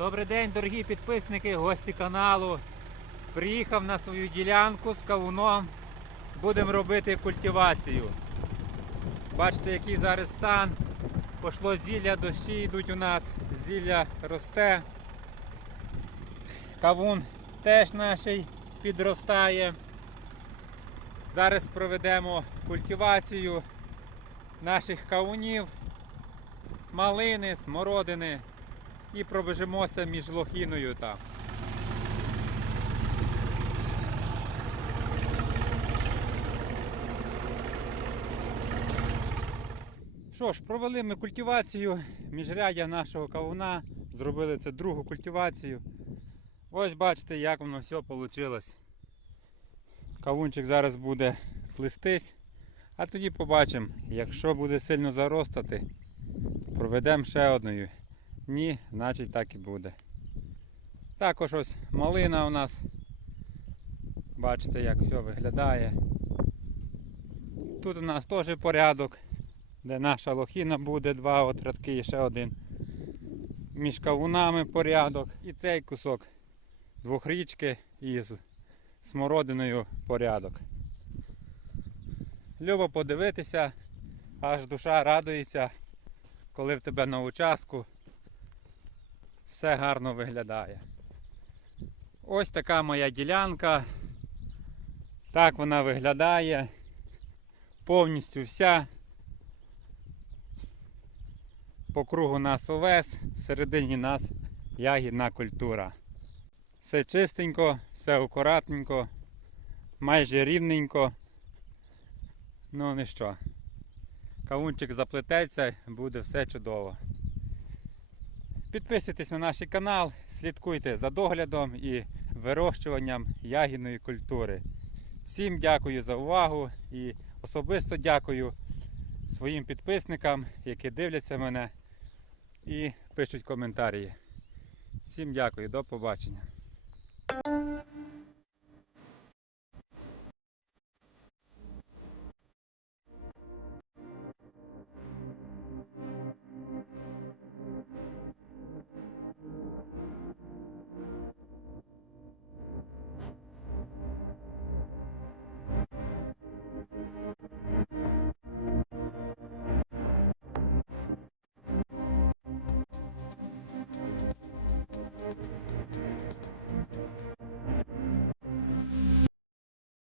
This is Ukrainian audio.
Добрий день, дорогі підписники, гості каналу. Приїхав на свою ділянку з кавуном. Будемо робити культивацію. Бачите, який зараз стан. Пошло зілля, дощі йдуть у нас, зілля росте. Кавун теж наш підростає. Зараз проведемо культивацію наших кавунів, малини, смородини і пробежимося між лохіною там. Що ж, провели ми культивацію міжрядя нашого кавуна, зробили це другу культивацію. Ось бачите, як воно все вийшло. Кавунчик зараз буде плестись, а тоді побачимо, якщо буде сильно заростати, проведемо ще одною. Ні, значить так і буде. Також ось малина у нас. Бачите, як все виглядає. Тут у нас теж порядок, де наша лохіна буде, два от рядки і ще один. Між кавунами порядок. І цей кусок двохрічки із смородиною порядок. Любо подивитися, аж душа радується, коли в тебе на участку все гарно виглядає. Ось така моя ділянка. Так вона виглядає. Повністю вся. По кругу нас овес, всередині нас ягідна культура. Все чистенько, все акуратненько, майже рівненько. Ну не що. Кавунчик заплететься, буде все чудово. Підписуйтесь на наш канал, слідкуйте за доглядом і вирощуванням ягідної культури. Всім дякую за увагу і особисто дякую своїм підписникам, які дивляться мене і пишуть коментарі. Всім дякую, до побачення.